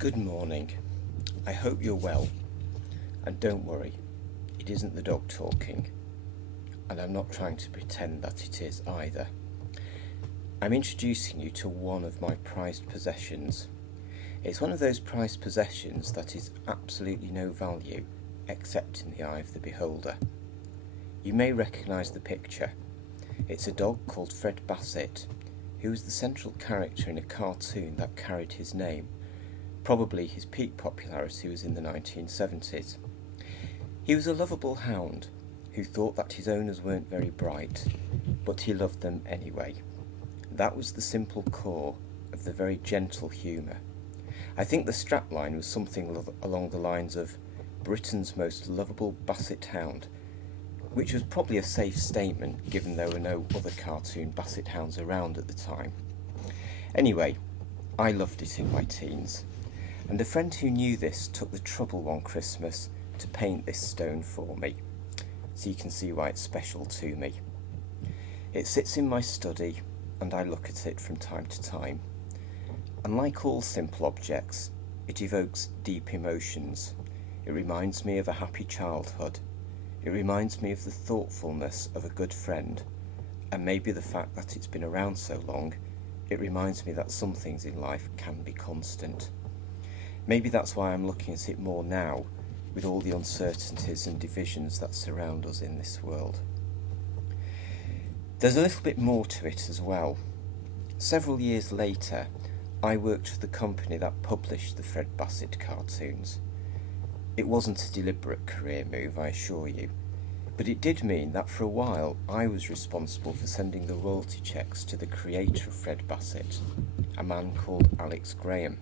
Good morning. I hope you're well. And don't worry, it isn't the dog talking. And I'm not trying to pretend that it is either. I'm introducing you to one of my prized possessions. It's one of those prized possessions that is absolutely no value except in the eye of the beholder. You may recognise the picture. It's a dog called Fred Basset, who was the central character in a cartoon that carried his name. Probably his peak popularity was in the 1970s. He was a lovable hound who thought that his owners weren't very bright, but he loved them anyway. That was the simple core of the very gentle humour. I think the strapline was something along the lines of Britain's most lovable Basset hound, which was probably a safe statement given there were no other cartoon Basset hounds around at the time. Anyway, I loved it in my teens. And a friend who knew this took the trouble one Christmas to paint this stone for me, so you can see why it's special to me. It sits in my study and I look at it from time to time. And like all simple objects, it evokes deep emotions. It reminds me of a happy childhood. It reminds me of the thoughtfulness of a good friend, and maybe the fact that it's been around so long, it reminds me that some things in life can be constant. Maybe that's why I'm looking at it more now, with all the uncertainties and divisions that surround us in this world. There's a little bit more to it as well. Several years later, I worked for the company that published the Fred Basset cartoons. It wasn't a deliberate career move, I assure you, but it did mean that for a while I was responsible for sending the royalty cheques to the creator of Fred Basset, a man called Alex Graham.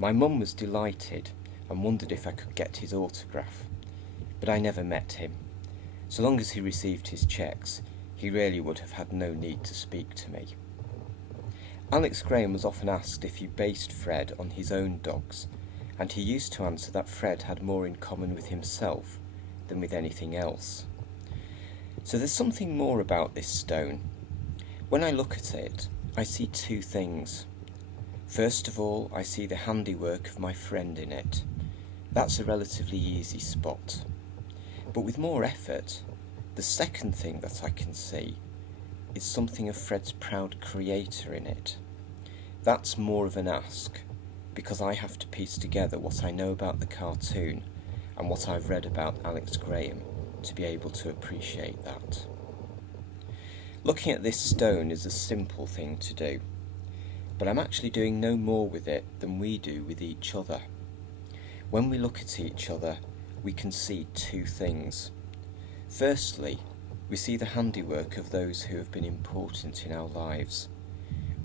My mum was delighted and wondered if I could get his autograph, but I never met him. So long as he received his cheques, he really would have had no need to speak to me. Alex Graham was often asked if he based Fred on his own dogs, and he used to answer that Fred had more in common with himself than with anything else. So there's something more about this stone. When I look at it, I see two things. First of all, I see the handiwork of my friend in it. That's a relatively easy spot. But with more effort, the second thing that I can see is something of Fred's proud creator in it. That's more of an ask, because I have to piece together what I know about the cartoon and what I've read about Alex Graham to be able to appreciate that. Looking at this stone is a simple thing to do, but I'm actually doing no more with it than we do with each other. When we look at each other, we can see two things. Firstly, we see the handiwork of those who have been important in our lives.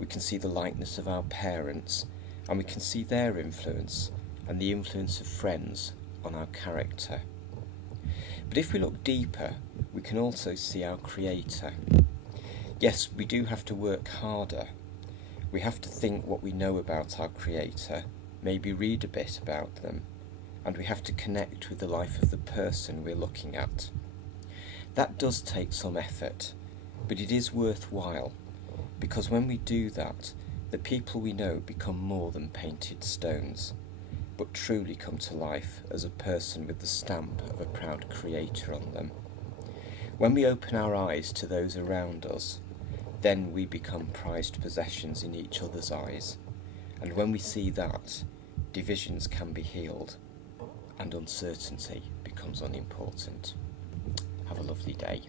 We can see the likeness of our parents, and we can see their influence and the influence of friends on our character. But if we look deeper, we can also see our creator. Yes, we do have to work harder. We have to think what we know about our creator, maybe read a bit about them, and we have to connect with the life of the person we're looking at. That does take some effort, but it is worthwhile, because when we do that, the people we know become more than painted stones, but truly come to life as a person with the stamp of a proud creator on them. When we open our eyes to those around us, then we become prized possessions in each other's eyes, and when we see that, divisions can be healed, and uncertainty becomes unimportant. Have a lovely day.